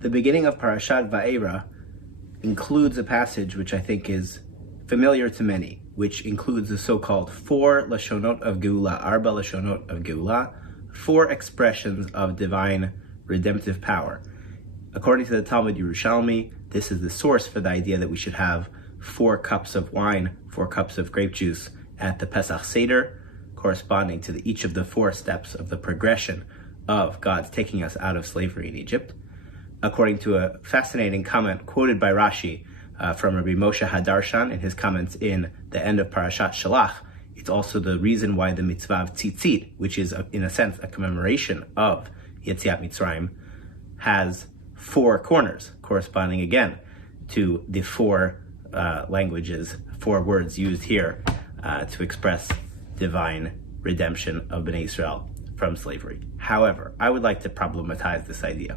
The beginning of Parashat Va'era includes a passage which I think is familiar to many, which includes the so-called 4 Lashonot of Geula, Arba Lashonot of Geula, 4 expressions of divine redemptive power. According to the Talmud Yerushalmi, this is the source for the idea that we should have 4 cups of wine, 4 cups of grape juice at the Pesach seder, corresponding to each of the 4 steps of the progression of God's taking us out of slavery in Egypt. According to a fascinating comment quoted by Rashi from Rabbi Moshe Hadarshan in his comments in the end of Parashat Shalach, it's also the reason why the mitzvah of tzitzit, which is in a sense a commemoration of Yetziat Mitzrayim, has 4 corners, corresponding again to the 4 languages, 4 words used here to express divine redemption of Bnei Israel from slavery. However, I would like to problematize this idea.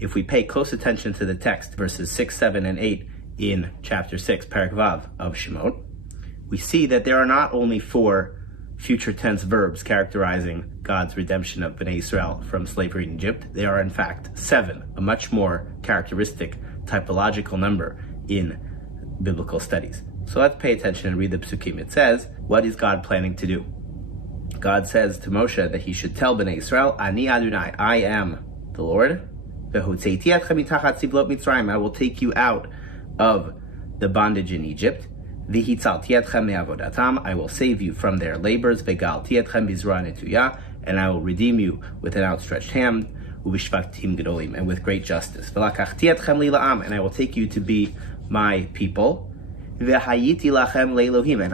If we pay close attention to the text, verses 6, 7, and 8 in chapter 6, Perek Vav of Shemot, we see that there are not only 4 future tense verbs characterizing God's redemption of Bnei Israel from slavery in Egypt. There are in fact 7, a much more characteristic typological number in biblical studies. So let's pay attention and read the Psukim. It says, what is God planning to do? God says to Moshe that he should tell Bnei Israel, Ani Adonai, I am the Lord. I will take you out of the bondage in Egypt. I will save you from their labors. And I will redeem you with an outstretched hand and with great justice. And I will take you to be my people. And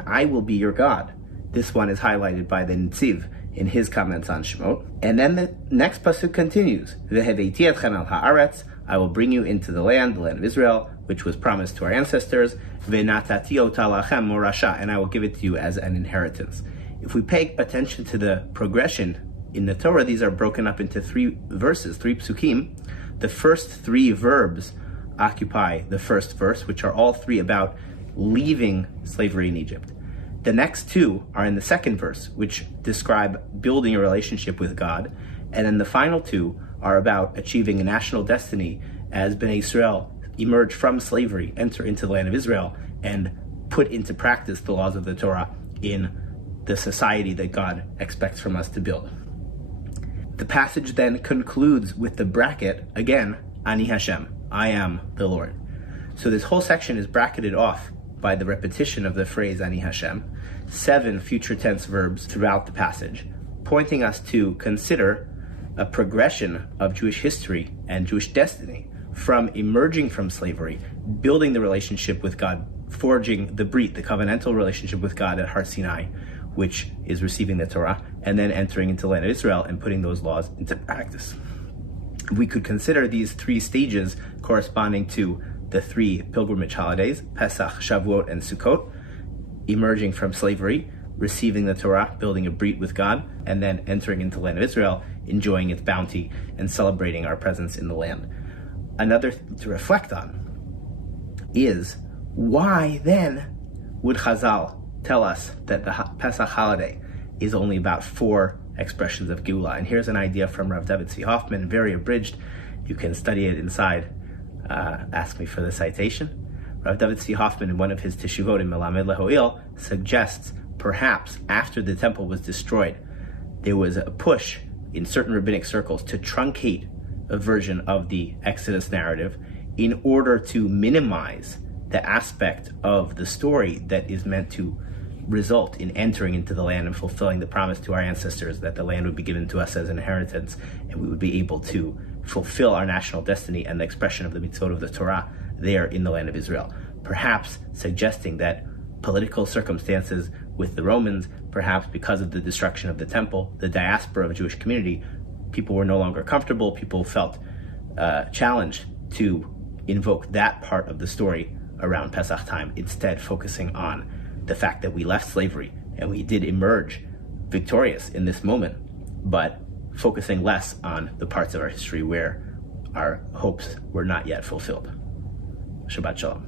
I will be your God. This one is highlighted by the Netziv in his comments on Shemot. And then the next pasuk continues, I will bring you into the land of Israel, which was promised to our ancestors, and I will give it to you as an inheritance. If we pay attention to the progression in the Torah, these are broken up into 3 verses, 3 psukim. The first 3 verbs occupy the first verse, which are all 3 about leaving slavery in Egypt. The next 2 are in the second verse, which describe building a relationship with God. And then the final 2 are about achieving a national destiny as Bnei Israel emerge from slavery, enter into the land of Israel, and put into practice the laws of the Torah in the society that God expects from us to build. The passage then concludes with the bracket, again, Ani Hashem, I am the Lord. So this whole section is bracketed off by the repetition of the phrase Ani Hashem, 7 future tense verbs throughout the passage, pointing us to consider a progression of Jewish history and Jewish destiny from emerging from slavery, building the relationship with God, forging the Brit, the covenantal relationship with God at Har Sinai, which is receiving the Torah, and then entering into the land of Israel and putting those laws into practice. We could consider these 3 stages corresponding to the 3 pilgrimage holidays, Pesach, Shavuot, and Sukkot, emerging from slavery, receiving the Torah, building a Brit with God, and then entering into the land of Israel, enjoying its bounty, and celebrating our presence in the land. Another thing to reflect on is, why then would Chazal tell us that the Pesach holiday is only about 4 expressions of Geula? And here's an idea from Rav David Tzvi Hoffman, very abridged. You can study it inside. Ask me for the citation. Rav David Tzvi Hoffman, in one of his teshuvot in Melamed Lehoil, suggests perhaps after the temple was destroyed, there was a push in certain rabbinic circles to truncate a version of the Exodus narrative in order to minimize the aspect of the story that is meant to result in entering into the land and fulfilling the promise to our ancestors that the land would be given to us as an inheritance, and we would be able to fulfill our national destiny and the expression of the mitzvot of the Torah there in the land of Israel. Perhaps suggesting that political circumstances with the Romans, perhaps because of the destruction of the temple, the diaspora of a Jewish community, people were no longer comfortable, people felt challenged to invoke that part of the story around Pesach time, instead focusing on the fact that we left slavery and we did emerge victorious in this moment, but focusing less on the parts of our history where our hopes were not yet fulfilled. Shabbat Shalom.